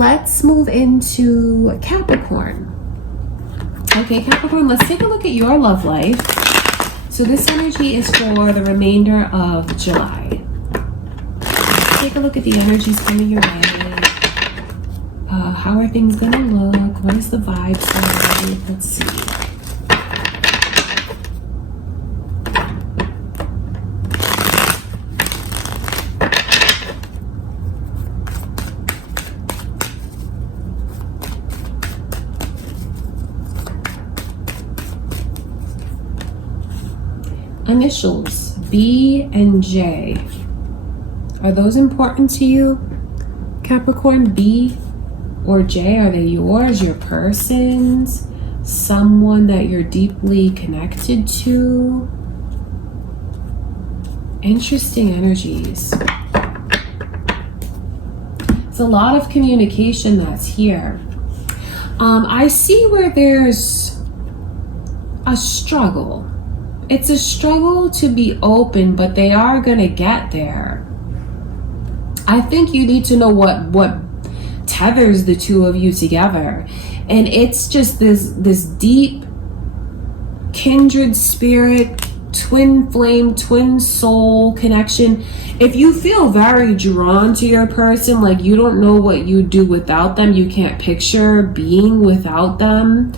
let's move into Capricorn. Okay, Capricorn, let's take a look at your love life. So this energy is for the remainder of July. Let's take a look at the energies coming your way. How are things gonna look? What is the vibe like? Let's see. Initials B and J. Are those important to you, Capricorn? B or J, are they yours, your person's, someone that you're deeply connected to? Interesting energies. It's a lot of communication that's here. I see where there's a struggle. It's a struggle to be open, but they are gonna get there. I think you need to know what tethers the two of you together. And it's just this deep kindred spirit, twin flame, twin soul connection. If you feel very drawn to your person, like you don't know what you do without them, you can't picture being without them,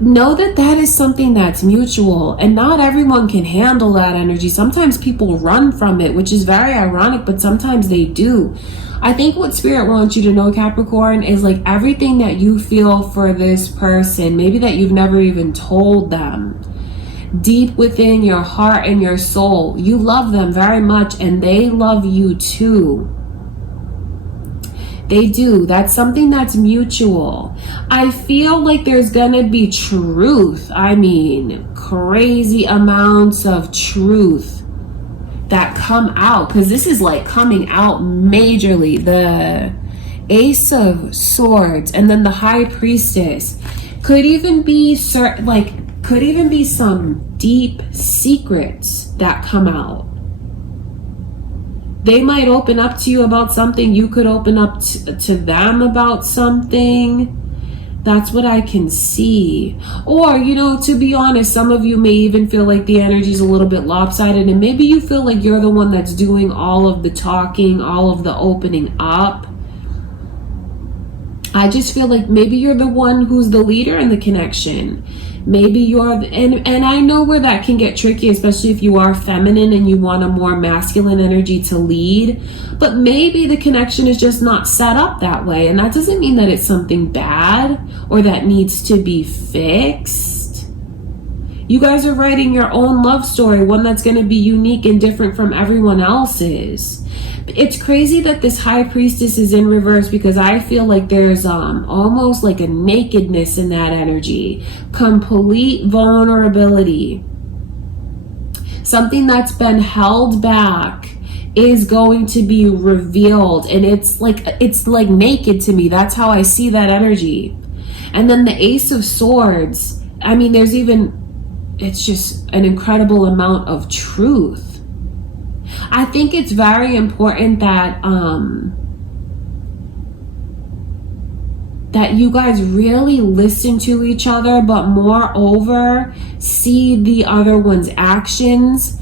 know that that is something that's mutual, and not everyone can handle that energy. Sometimes people run from it, which is very ironic, but sometimes they do. I think what Spirit wants you to know, Capricorn, is like everything that you feel for this person, maybe that you've never even told them, deep within your heart and your soul, you love them very much and they love you too. They do. That's something that's mutual. I feel like there's gonna be truth. I mean, crazy amounts of truth that come out, because this is like coming out majorly. The Ace of Swords and then the High Priestess could even be some deep secrets that come out. They might open up to you about something. You could open up to them about something. That's what I can see. Or, to be honest, some of you may even feel like the energy is a little bit lopsided, and maybe you feel like you're the one that's doing all of the talking, all of the opening up. I just feel like maybe you're the one who's the leader in the connection. Maybe you're, and I know where that can get tricky, especially if you are feminine and you want a more masculine energy to lead. But maybe the connection is just not set up that way. And that doesn't mean that it's something bad or that needs to be fixed. You guys are writing your own love story, one that's going to be unique and different from everyone else's. It's crazy that this High Priestess is in reverse, because I feel like there's almost like a nakedness in that energy. Complete vulnerability. Something that's been held back is going to be revealed, and it's like naked to me. That's how I see that energy. And then the Ace of Swords, I mean, it's just an incredible amount of truth. I think it's very important that that you guys really listen to each other, but moreover, see the other one's actions,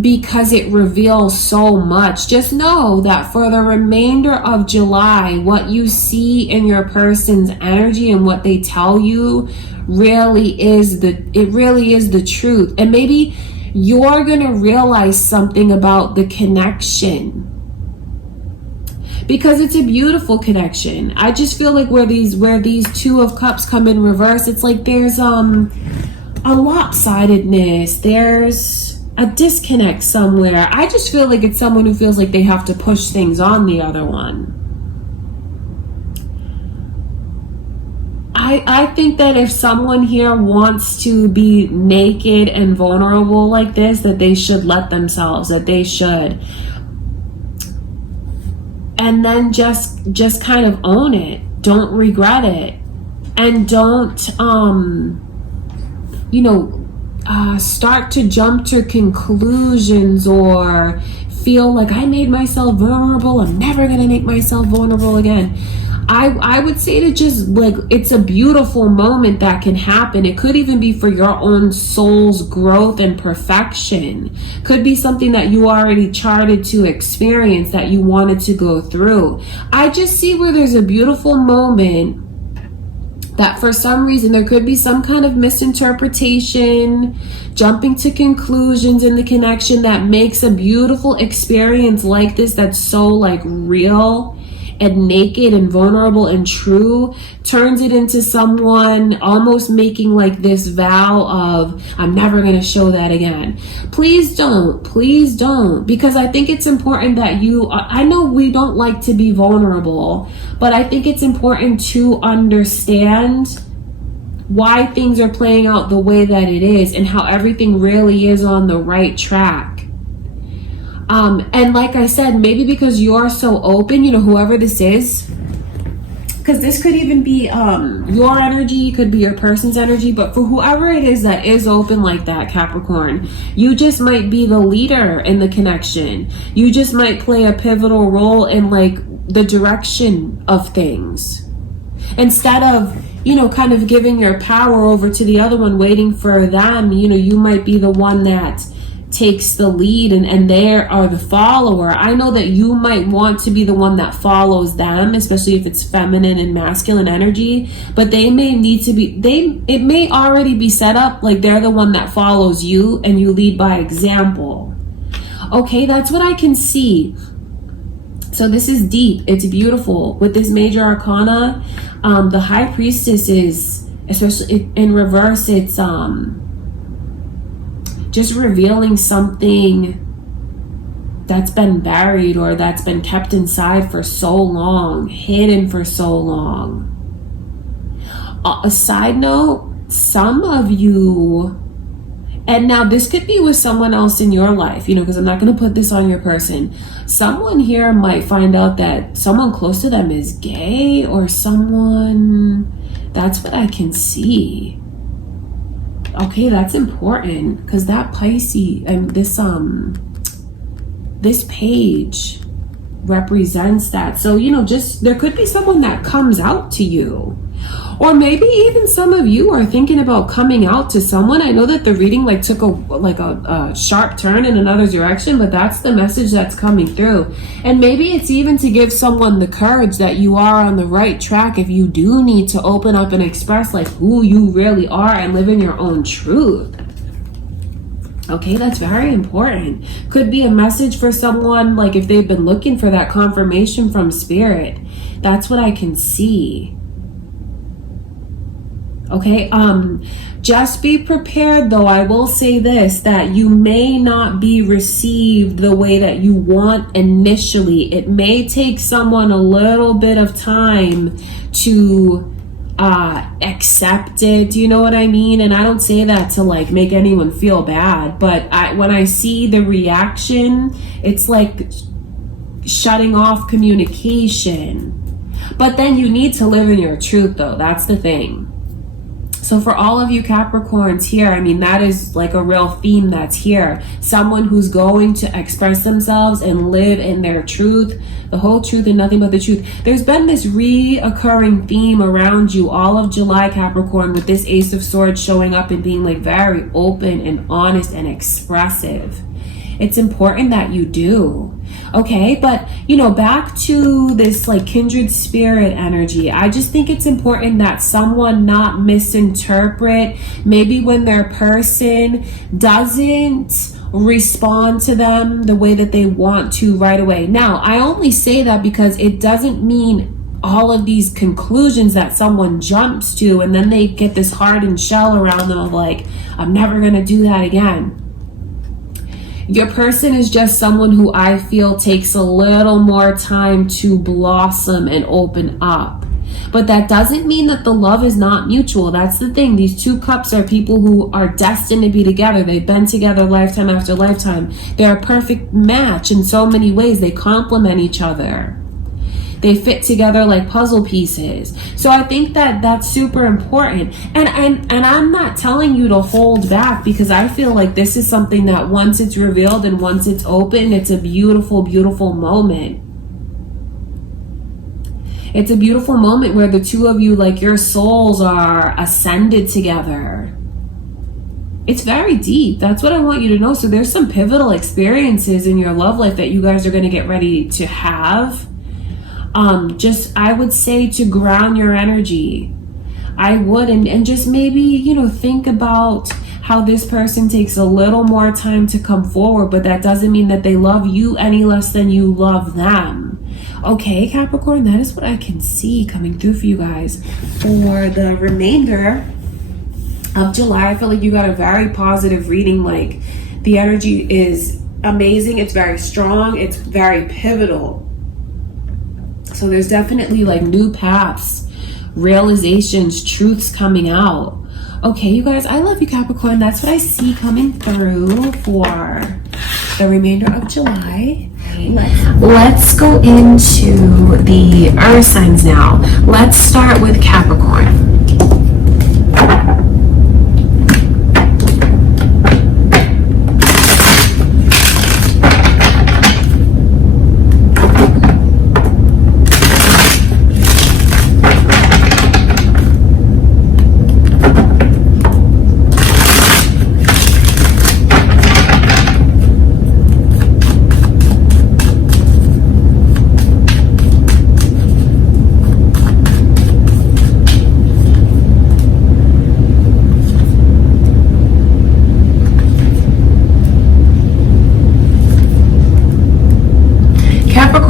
because it reveals so much. Just know that for the remainder of July, what you see in your person's energy and what they tell you really is the truth. And maybe you're gonna realize something about the connection, because it's a beautiful connection. I just feel like where these Two of Cups come in reverse, it's like there's a lopsidedness, there's a disconnect somewhere. I just feel like it's someone who feels like they have to push things on the other one. I think that if someone here wants to be naked and vulnerable like this, that they should let themselves, that they should. And then just kind of own it. Don't regret it. And don't, start to jump to conclusions or feel like I made myself vulnerable. I'm never going to make myself vulnerable again. I would say to just like, it's a beautiful moment that can happen. It could even be for your own soul's growth and perfection. Could be something that you already charted to experience, that you wanted to go through. I just see where there's a beautiful moment that for some reason there could be some kind of misinterpretation, jumping to conclusions in the connection that makes a beautiful experience like this, that's so like real and naked and vulnerable and true, turns it into someone almost making like this vow of, I'm never going to show that again. Please don't, because I think it's important that I know we don't like to be vulnerable, but I think it's important to understand why things are playing out the way that it is and how everything really is on the right track. And like I said, maybe because you're so open, whoever this is, because this could even be your energy, could be your person's energy, but for whoever it is that is open like that, Capricorn, you just might be the leader in the connection. You just might play a pivotal role in like the direction of things. Instead of, kind of giving your power over to the other one, waiting for them, you might be the one that takes the lead and they are the follower. I know that you might want to be the one that follows them, especially if it's feminine and masculine energy, but they may need to be, it may already be set up like they're the one that follows you and you lead by example. Okay, that's what I can see. So this is deep. It's beautiful. With this major arcana, the High Priestess is, especially in reverse, it's just revealing something that's been buried or that's been kept inside for so long, hidden for so long. A side note, some of you, and now this could be with someone else in your life, because I'm not going to put this on your person. Someone here might find out that someone close to them is gay or someone, that's what I can see. Okay, that's important because that Pisces and this page represents that. So, just there could be someone that comes out to you. Or maybe even some of you are thinking about coming out to someone. I know that the reading took a sharp turn in another direction, but that's the message that's coming through. And maybe it's even to give someone the courage that you are on the right track if you do need to open up and express who you really are and live in your own truth. Okay, that's very important. Could be a message for someone, if they've been looking for that confirmation from spirit. That's what I can see. Okay, just be prepared though. I will say this, that you may not be received the way that you want initially. It may take someone a little bit of time to accept it. Do you know what I mean? And I don't say that to make anyone feel bad, but when I see the reaction, it's like shutting off communication. But then you need to live in your truth though. That's the thing. So for all of you Capricorns here, that is a real theme that's here. Someone who's going to express themselves and live in their truth, the whole truth and nothing but the truth. There's been this reoccurring theme around you all of July, Capricorn, with this Ace of Swords showing up and being very open and honest and expressive. It's important that you do. Okay, but back to this kindred spirit energy. I just think it's important that someone not misinterpret, maybe when their person doesn't respond to them the way that they want to right away. Now, I only say that because it doesn't mean all of these conclusions that someone jumps to and then they get this hardened shell around them of I'm never going to do that again. Your person is just someone who I feel takes a little more time to blossom and open up. But that doesn't mean that the love is not mutual. That's the thing. These two cups are people who are destined to be together. They've been together lifetime after lifetime. They're a perfect match in so many ways. They complement each other. They fit together like puzzle pieces. So I think that that's super important. And I'm not telling you to hold back, because I feel like this is something that once it's revealed and once it's open, it's a beautiful, beautiful moment. It's a beautiful moment where the two of you, like, your souls are ascended together. It's very deep. That's what I want you to know. So there's some pivotal experiences in your love life that you guys are going to get ready to have. Just, I would say, to ground your energy. I would, and just maybe, you know, think about how this person takes a little more time to come forward, but that doesn't mean that they love you any less than you love them. Okay, Capricorn, that is what I can see coming through for you guys for the remainder of July. I feel like you got a very positive reading. Like, the energy is amazing. It's very strong. It's very pivotal. So there's definitely like new paths, realizations, truths coming out. Okay, you guys, I love you, Capricorn. That's what I see coming through for the remainder of July. Let's go into the earth signs now. Let's start with Capricorn.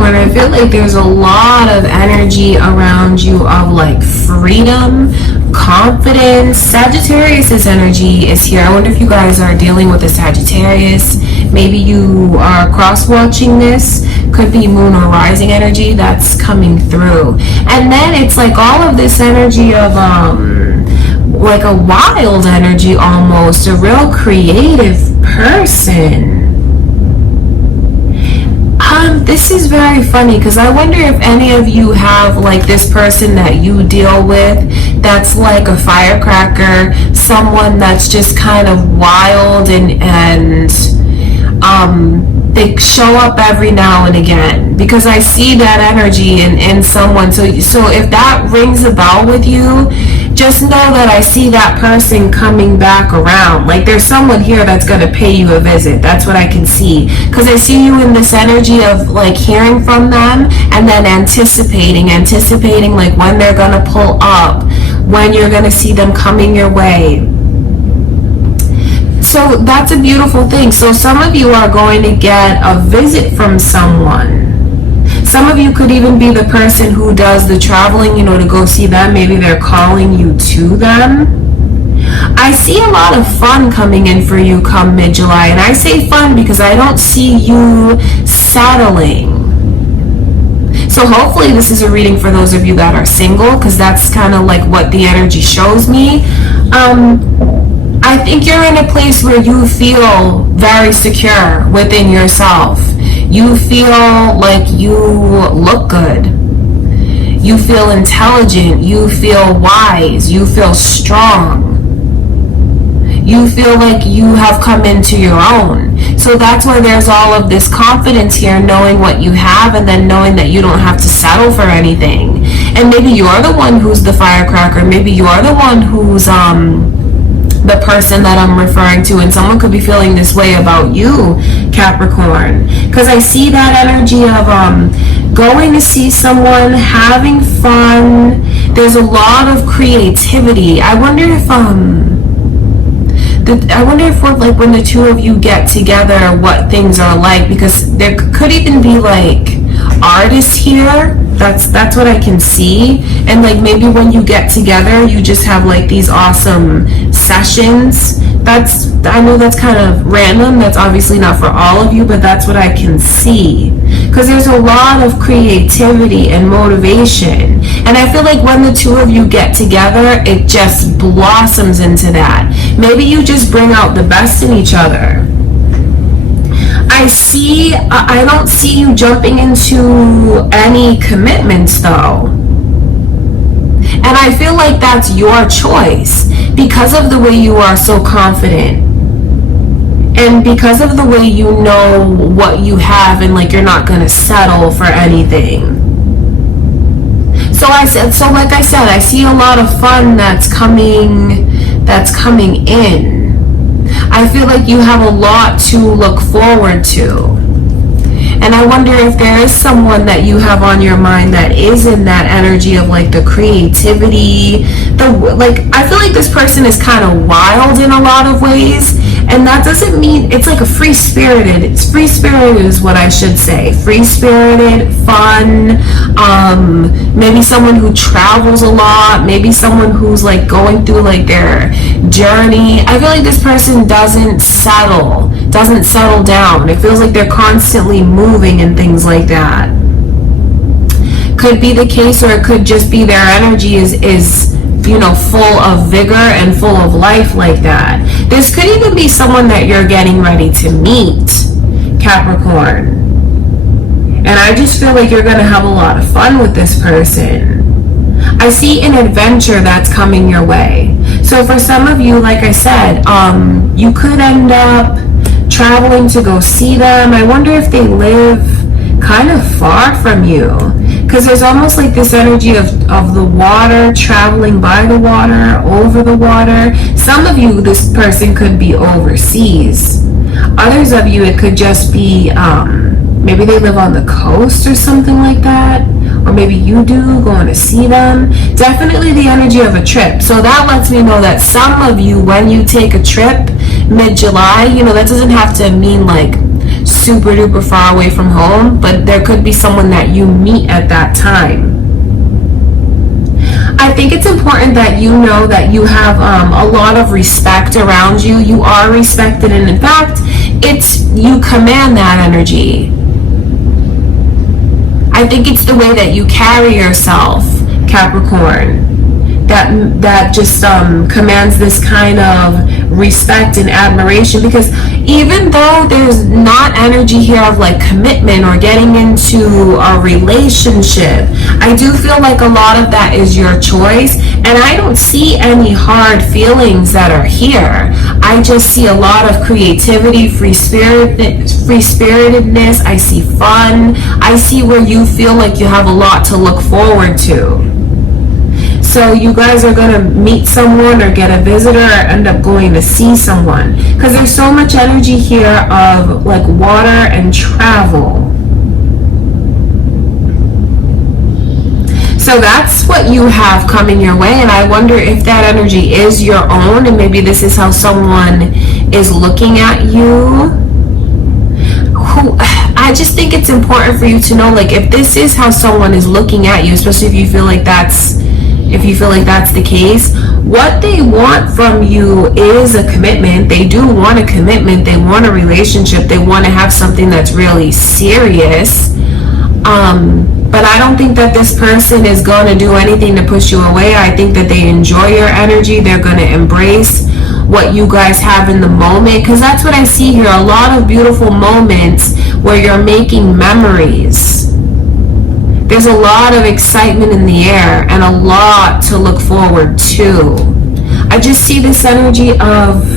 I feel like there's a lot of energy around you of like freedom, confidence. Sagittarius's energy is here. I wonder if you guys are dealing with a Sagittarius. Maybe you are cross-watching this. Could be moon or rising energy that's coming through. And then it's like all of this energy of like a wild energy almost, a real creative person. This is very funny because I wonder if any of you have like this person that you deal with that's like a firecracker, someone that's just kind of wild and they show up every now and again, because I see that energy in someone. So if that rings a bell with you, just know that I see that person coming back around. Like there's someone here that's going to pay you a visit. That's what I can see. Because I see you in this energy of like hearing from them and then anticipating like when they're going to pull up, when you're going to see them coming your way. So that's a beautiful thing. So some of you are going to get a visit from someone. Some of you could even be the person who does the traveling, you know, to go see them. Maybe they're calling you to them. I see a lot of fun coming in for you come mid-July. And I say fun because I don't see you settling. So hopefully this is a reading for those of you that are single, because that's kind of like what the energy shows me. I think you're in a place where you feel very secure within yourself. You feel like you look good. You feel intelligent. You feel wise. You feel strong. You feel like you have come into your own. So that's why there's all of this confidence here, knowing what you have and then knowing that you don't have to settle for anything. And maybe you're the one who's the firecracker. Maybe you're the one who's the person that I'm referring to, and someone could be feeling this way about you, Capricorn, because I see that energy of going to see someone, having fun. There's a lot of creativity. I wonder if like when the two of you get together, what things are like, because there could even be like artists here. That's what I can see. And like maybe when you get together, you just have like these awesome sessions. I know that's kind of random. That's obviously not for all of you, but that's what I can see. Because there's a lot of creativity and motivation. And I feel like when the two of you get together, it just blossoms into that. Maybe you just bring out the best in each other. I don't see you jumping into any commitments though. And I feel like that's your choice because of the way you are so confident. And because of the way you know what you have and like you're not going to settle for anything. So like I said, I see a lot of fun that's coming in. I feel like you have a lot to look forward to. And I wonder if there is someone that you have on your mind that is in that energy of like the creativity, I feel like this person is kind of wild in a lot of ways. And that doesn't mean it's like it's free-spirited is what I should say. Free-spirited, fun, maybe someone who travels a lot, maybe someone who's like going through like their journey. I feel like this person doesn't settle down. It feels like they're constantly moving and things like that. Could be the case, or it could just be their energy is full of vigor and full of life like that. This could even be someone that you're getting ready to meet, Capricorn. And I just feel like you're going to have a lot of fun with this person. I see an adventure that's coming your way. So for some of you, like I said, you could end up traveling to go see them. I wonder if they live kind of far from you, because there's almost like this energy of the water, traveling by the water, over the water. Some of you, this person could be overseas. Others of you, it could just be maybe they live on the coast or something like that, or maybe you do, going to see them. Definitely the energy of a trip. So that lets me know that some of you, when you take a trip mid-July, that doesn't have to mean like super duper far away from home, but there could be someone that you meet at that time. I think it's important that you know that you have a lot of respect around you. You are respected, and in fact, you command that energy. I think it's the way that you carry yourself, Capricorn, that just commands this kind of respect and admiration, because even though there's not energy here of like commitment or getting into a relationship, I do feel like a lot of that is your choice, and I don't see any hard feelings that are here. I just see a lot of creativity, free-spiritedness. I see fun. I see where you feel like you have a lot to look forward to. So you guys are going to meet someone or get a visitor or end up going to see someone, because there's so much energy here of like water and travel. So that's what you have coming your way, and I wonder if that energy is your own, and maybe this is how someone is looking at you. I just think it's important for you to know, like, if this is how someone is looking at you, especially if you feel like that's the case, what they want from you is a commitment. They do want a commitment. They want a relationship. They want to have something that's really serious. But I don't think that this person is going to do anything to push you away. I think that they enjoy your energy. They're going to embrace what you guys have in the moment, because that's what I see here. A lot of beautiful moments where you're making memories. There's a lot of excitement in the air and a lot to look forward to. I just see this energy of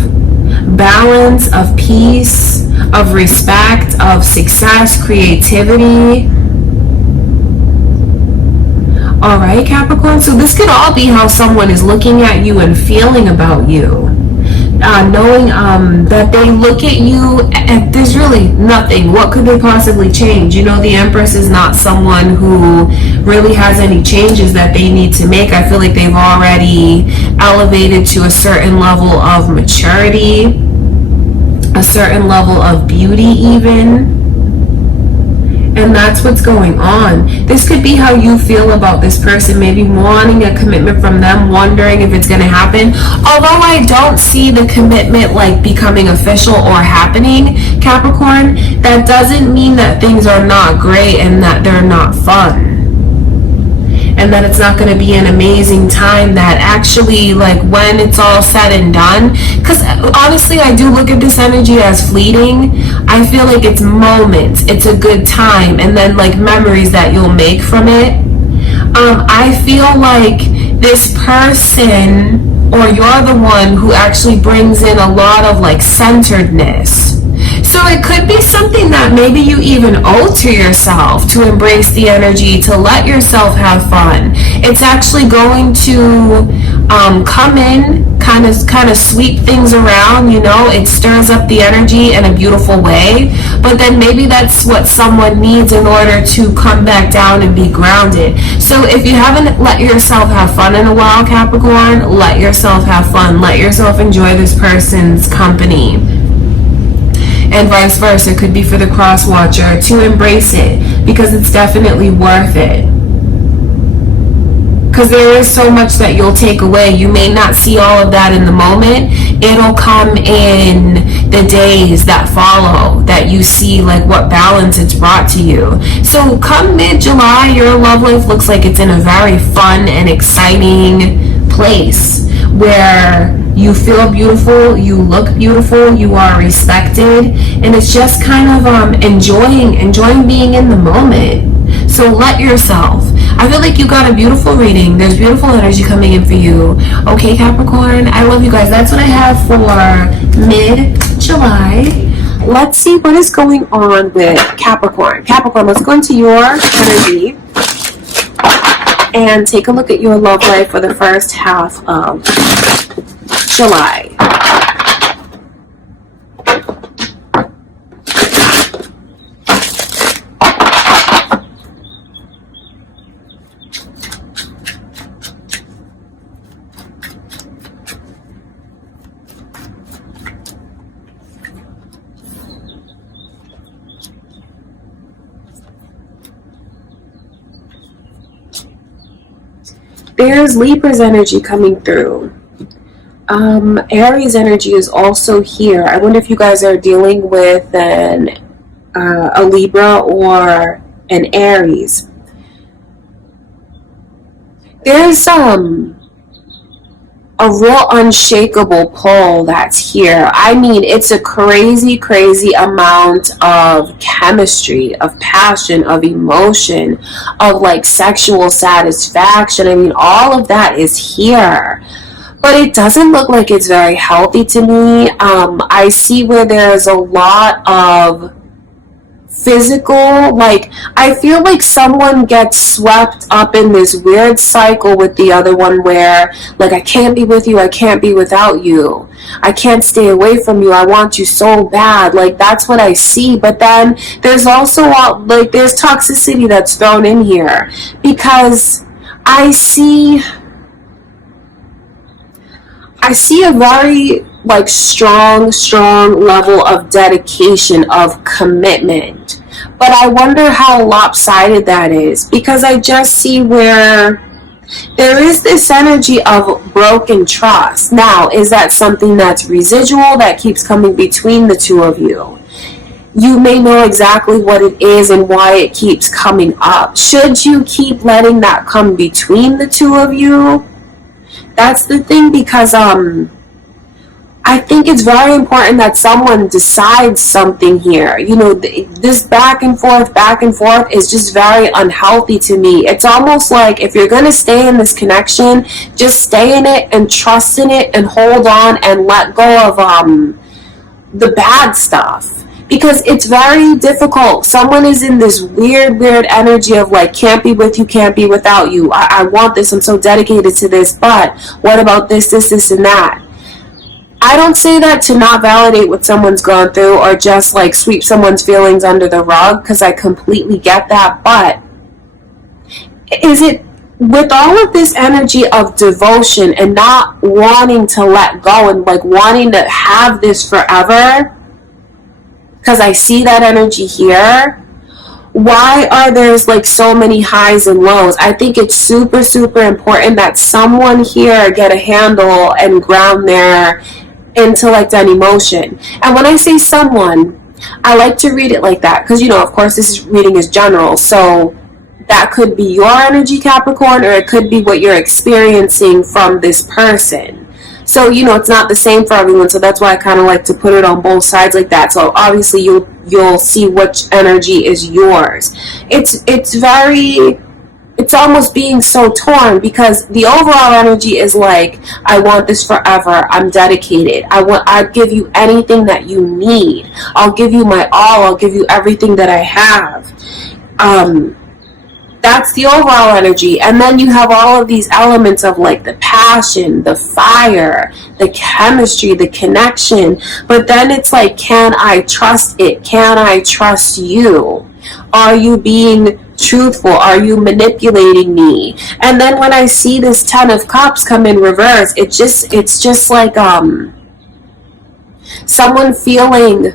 balance, of peace, of respect, of success, creativity. All right, Capricorn, so this could all be how someone is looking at you and feeling about you. Knowing that they look at you and there's really nothing. What could they possibly change? The Empress is not someone who really has any changes that they need to make. I feel like they've already elevated to a certain level of maturity, a certain level of beauty even. And that's what's going on. This could be how you feel about this person, maybe wanting a commitment from them, wondering if it's going to happen. Although I don't see the commitment like becoming official or happening, Capricorn, that doesn't mean that things are not great and that they're not fun. And that it's not going to be an amazing time, that actually, like, when it's all said and done, because honestly, I do look at this energy as fleeting. I feel like it's moments, it's a good time, and then like memories that you'll make from it. I feel like this person, or you're the one who actually brings in a lot of like centeredness. So it could be something that maybe you even owe to yourself, to embrace the energy, to let yourself have fun. It's actually going to come in, kind of sweep things around, you know. It stirs up the energy in a beautiful way, but then maybe that's what someone needs in order to come back down and be grounded. So if you haven't let yourself have fun in a while, Capricorn, let yourself have fun. Let yourself enjoy this person's company. And vice versa, it could be for the cross watcher to embrace it, because it's definitely worth it. Because there is so much that you'll take away. You may not see all of that in the moment. It'll come in the days that follow, that you see like what balance it's brought to you. So come mid-July, your love life looks like it's in a very fun and exciting place where you feel beautiful, you look beautiful, you are respected, and it's just kind of enjoying being in the moment. So let yourself. I feel like you got a beautiful reading. There's beautiful energy coming in for you. Okay, Capricorn, I love you guys. That's what I have for mid-July. Let's see what is going on with Capricorn. Capricorn, let's go into your energy and take a look at your love life for the first half of July. There's Libra's energy coming through. Aries energy is also here. I wonder if you guys are dealing with a Libra or an Aries. There's a real unshakable pull that's here. I mean, it's a crazy, crazy amount of chemistry, of passion, of emotion, of like sexual satisfaction. I mean, all of that is here. But it doesn't look like it's very healthy to me. I see where there's a lot of physical, like I feel like someone gets swept up in this weird cycle with the other one where like I can't be with you, I can't be without you, I can't stay away from you, I want you so bad. Like that's what I see. But then there's also like there's toxicity that's thrown in here, because I see a very like strong level of dedication, of commitment. But I wonder how lopsided that is, because I just see where there is this energy of broken trust. Now, is that something that's residual that keeps coming between the two of you? You may know exactly what it is and why it keeps coming up. Should you keep letting that come between the two of you? That's the thing, because I think it's very important that someone decides something here. You know, this back and forth is just very unhealthy to me. It's almost like if you're going to stay in this connection, just stay in it and trust in it and hold on and let go of the bad stuff. Because it's very difficult. Someone is in this weird energy of like, can't be with you, can't be without you. I want this, I'm so dedicated to this, but what about this, and that? I don't say that to not validate what someone's gone through or just like sweep someone's feelings under the rug, because I completely get that. But is it with all of this energy of devotion and not wanting to let go and like wanting to have this forever, because I see that energy here, why are there's like so many highs and lows? I think it's super important that someone here get a handle and ground their intellect and emotion. And when I say someone, I like to read it like that, because you know, of course, this reading is general, so that could be your energy, Capricorn, or it could be what you're experiencing from this person. So you know, it's not the same for everyone, so that's why I kind of like to put it on both sides like that. So obviously you'll see which energy is yours. It's it's almost being so torn, because the overall energy is like, I want this forever. I'm dedicated. I'd give you anything that you need. I'll give you my all. I'll give you everything that I have. That's the overall energy. And then you have all of these elements of like the passion, the fire, the chemistry, the connection. But then it's like, can I trust it? Can I trust you? Are you being truthful? Are you manipulating me? And then when I see this 10 of Cups come in reverse, it's just like someone feeling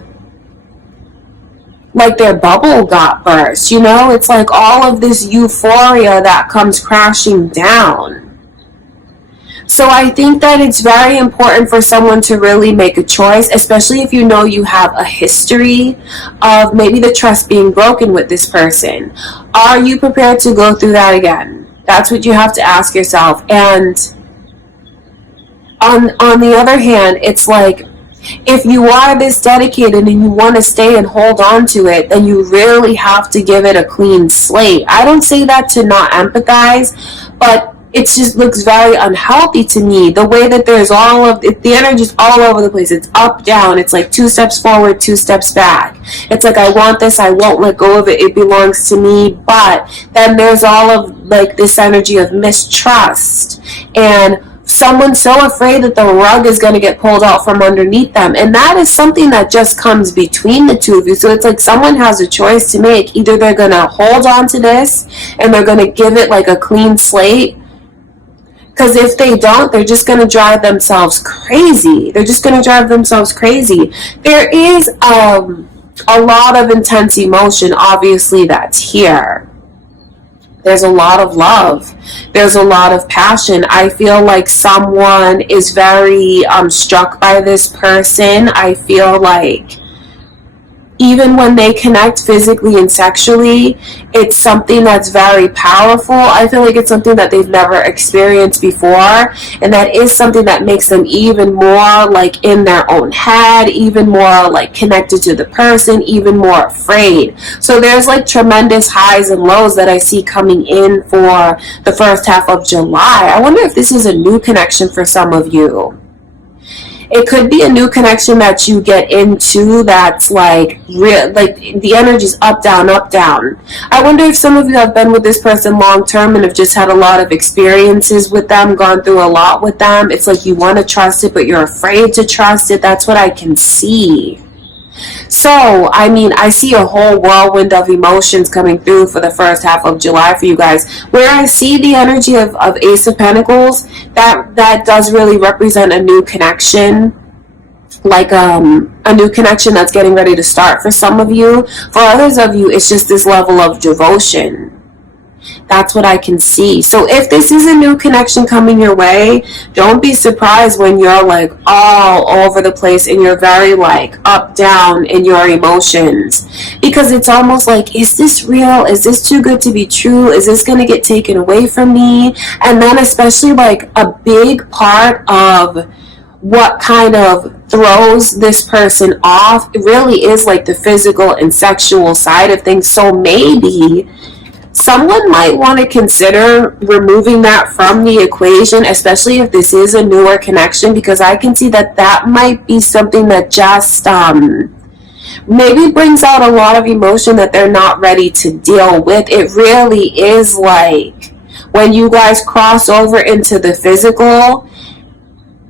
like their bubble got burst, you know? It's like all of this euphoria that comes crashing down. So I think that it's very important for someone to really make a choice, especially if you know you have a history of maybe the trust being broken with this person. Are you prepared to go through that again? That's what you have to ask yourself. And on the other hand, it's like, if you are this dedicated and you want to stay and hold on to it, then you really have to give it a clean slate. I don't say that to not empathize, but it just looks very unhealthy to me. The way that there's all of it, the energy's all over the place. It's up, down. It's like 2 steps forward, 2 steps back. It's like, I want this. I won't let go of it. It belongs to me. But then there's all of like this energy of mistrust and someone so afraid that the rug is going to get pulled out from underneath them. And that is something that just comes between the two of you. So it's like someone has a choice to make. Either they're going to hold on to this and they're going to give it like a clean slate. Because if they don't, they're just going to drive themselves crazy. They're just going to drive themselves crazy. There is a lot of intense emotion, obviously, that's here. There's a lot of love. There's a lot of passion. I feel like someone is very struck by this person. I feel like even when they connect physically and sexually, it's something that's very powerful. I feel like it's something that they've never experienced before, and that is something that makes them even more like in their own head, even more like connected to the person, even more afraid. So there's like tremendous highs and lows that I see coming in for the first half of July. I wonder if this is a new connection for some of you. It could be a new connection that you get into that's like real, like the energy's up, down, up, down. I wonder if some of you have been with this person long term and have just had a lot of experiences with them, gone through a lot with them. It's like you want to trust it, but you're afraid to trust it. That's what I can see. So, I mean, I see a whole whirlwind of emotions coming through for the first half of July for you guys. Where I see the energy of Ace of Pentacles, that does really represent a new connection. Like a new connection that's getting ready to start for some of you. For others of you, it's just this level of devotion. That's what I can see. So if this is a new connection coming your way, don't be surprised when you're like all over the place and you're very like up, down in your emotions. Because it's almost like, is this real? Is this too good to be true? Is this going to get taken away from me? And then especially like a big part of what kind of throws this person off, it really is like the physical and sexual side of things. So maybe someone might want to consider removing that from the equation, especially if this is a newer connection, because I can see that that might be something that just maybe brings out a lot of emotion that they're not ready to deal with. It really is like when you guys cross over into the physical,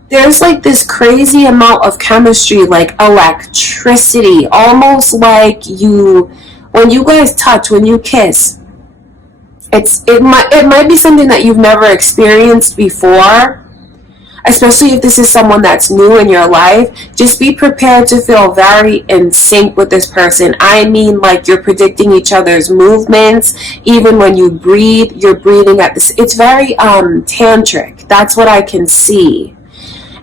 there's like this crazy amount of chemistry, like electricity, almost like when you guys touch, when you kiss. It might be something that you've never experienced before, especially if this is someone that's new in your life. Just be prepared to feel very in sync with this person. I mean, like you're predicting each other's movements. Even when you breathe, you're breathing at this. It's very tantric. That's what I can see.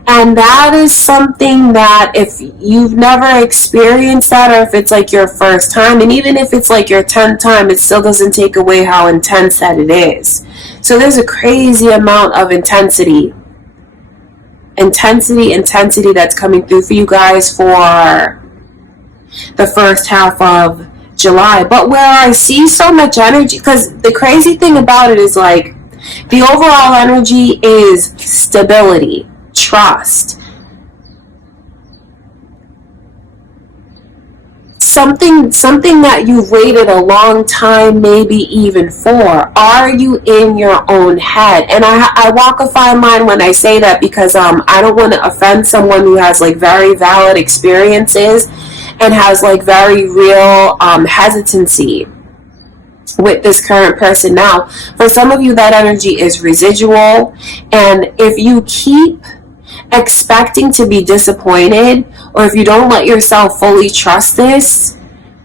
And that is something that if you've never experienced that, or if it's like your first time, and even if it's like your 10th time, it still doesn't take away how intense that it is. So there's a crazy amount of intensity that's coming through for you guys for the first half of July. But where I see so much energy, because the crazy thing about it is like the overall energy is stability, trust, something that you've waited a long time, maybe even for. Are you in your own head? And I walk a fine line when I say that, because I don't want to offend someone who has like very valid experiences and has like very real hesitancy with this current person. Now, for some of you, that energy is residual, and if you keep expecting to be disappointed, or if you don't let yourself fully trust this,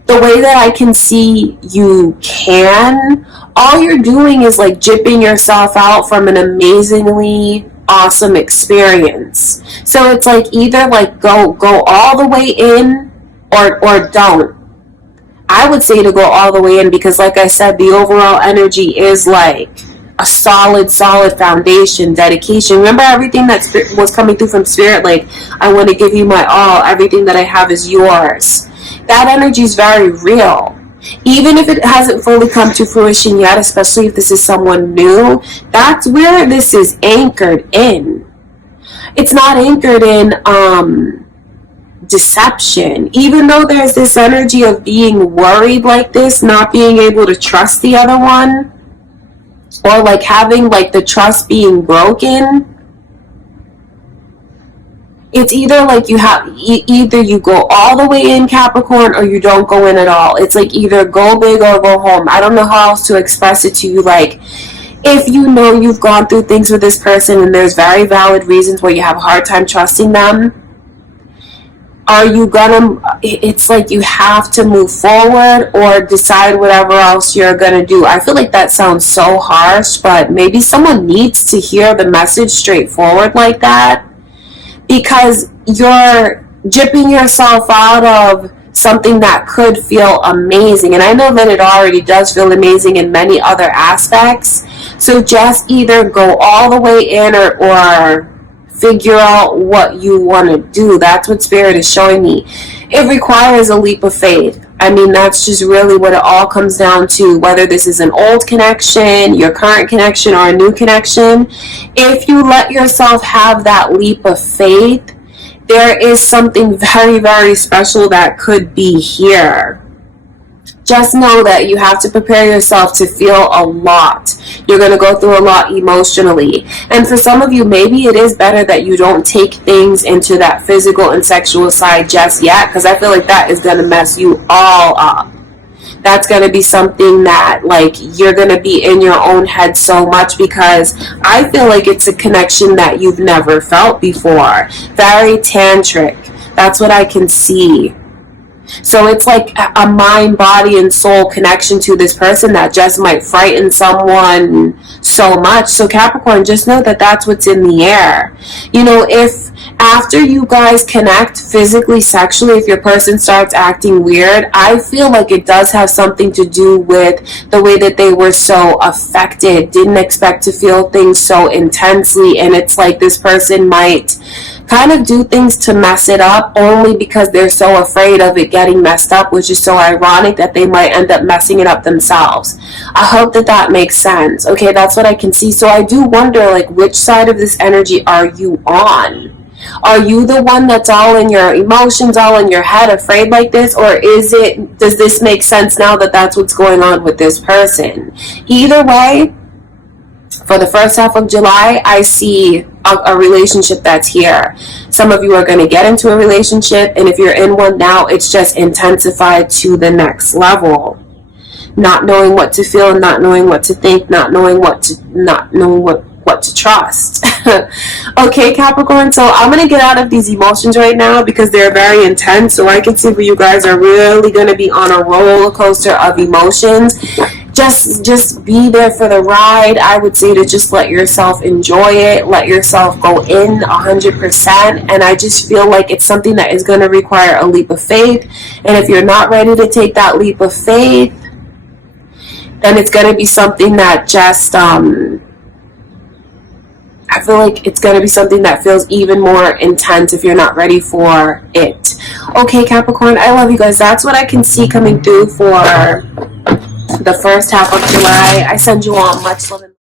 the way that I can see you can, all you're doing is like gypping yourself out from an amazingly awesome experience. So it's like either like go all the way in, or don't. I would say to go all the way in, because like I said, the overall energy is like a solid foundation, dedication. Remember, everything that was coming through from Spirit, like, I want to give you my all, everything that I have is yours. That energy is very real. Even if it hasn't fully come to fruition yet, especially if this is someone new, that's where this is anchored in. It's not anchored in deception. Even though there's this energy of being worried like this, not being able to trust the other one, or like having like the trust being broken, it's either like you have, either you go all the way in, Capricorn, or you don't go in at all. It's like either go big or go home. I don't know how else to express it to you. Like, if you know you've gone through things with this person and there's very valid reasons why you have a hard time trusting them, are you gonna, it's like you have to move forward or decide whatever else you're gonna do. I feel like that sounds so harsh, but maybe someone needs to hear the message straightforward like that, because you're gypping yourself out of something that could feel amazing. And I know that it already does feel amazing in many other aspects. So just either go all the way in, or figure out what you want to do. That's what Spirit is showing me. It requires a leap of faith. I mean, that's just really what it all comes down to, whether this is an old connection, your current connection, or a new connection. If you let yourself have that leap of faith, there is something very, very special that could be here. Just know that you have to prepare yourself to feel a lot. You're going to go through a lot emotionally. And for some of you, maybe it is better that you don't take things into that physical and sexual side just yet, because I feel like that is going to mess you all up. That's going to be something that, like, you're going to be in your own head so much, because I feel like it's a connection that you've never felt before. Very tantric. That's what I can see. So it's like a mind, body, and soul connection to this person that just might frighten someone so much. So Capricorn, just know that that's what's in the air. You know, if after you guys connect physically, sexually, if your person starts acting weird, I feel like it does have something to do with the way that they were so affected, didn't expect to feel things so intensely, and it's like this person might kind of do things to mess it up only because they're so afraid of it getting messed up, which is so ironic that they might end up messing it up themselves. I hope that that makes sense. Okay, that's what I can see. So I do wonder, like, which side of this energy are you on? Are you the one that's all in your emotions, all in your head, afraid like this? Or does this make sense now that that's what's going on with this person? Either way, for the first half of July, I see a relationship that's here. Some of you are going to get into a relationship, and if you're in one now, it's just intensified to the next level. Not knowing what to feel, not knowing what to think, not knowing what to trust. Okay, Capricorn, so I'm going to get out of these emotions right now because they're very intense, so I can see where you guys are really going to be on a roller coaster of emotions. Just be there for the ride. I would say to just let yourself enjoy it, let yourself go in 100%, and I just feel like it's something that is going to require a leap of faith, and if you're not ready to take that leap of faith, then it's going to be something that just I feel like it's going to be something that feels even more intense if you're not ready for it. Okay, Capricorn, I love you guys. That's what I can see coming through for the first half of July. I send you all much love.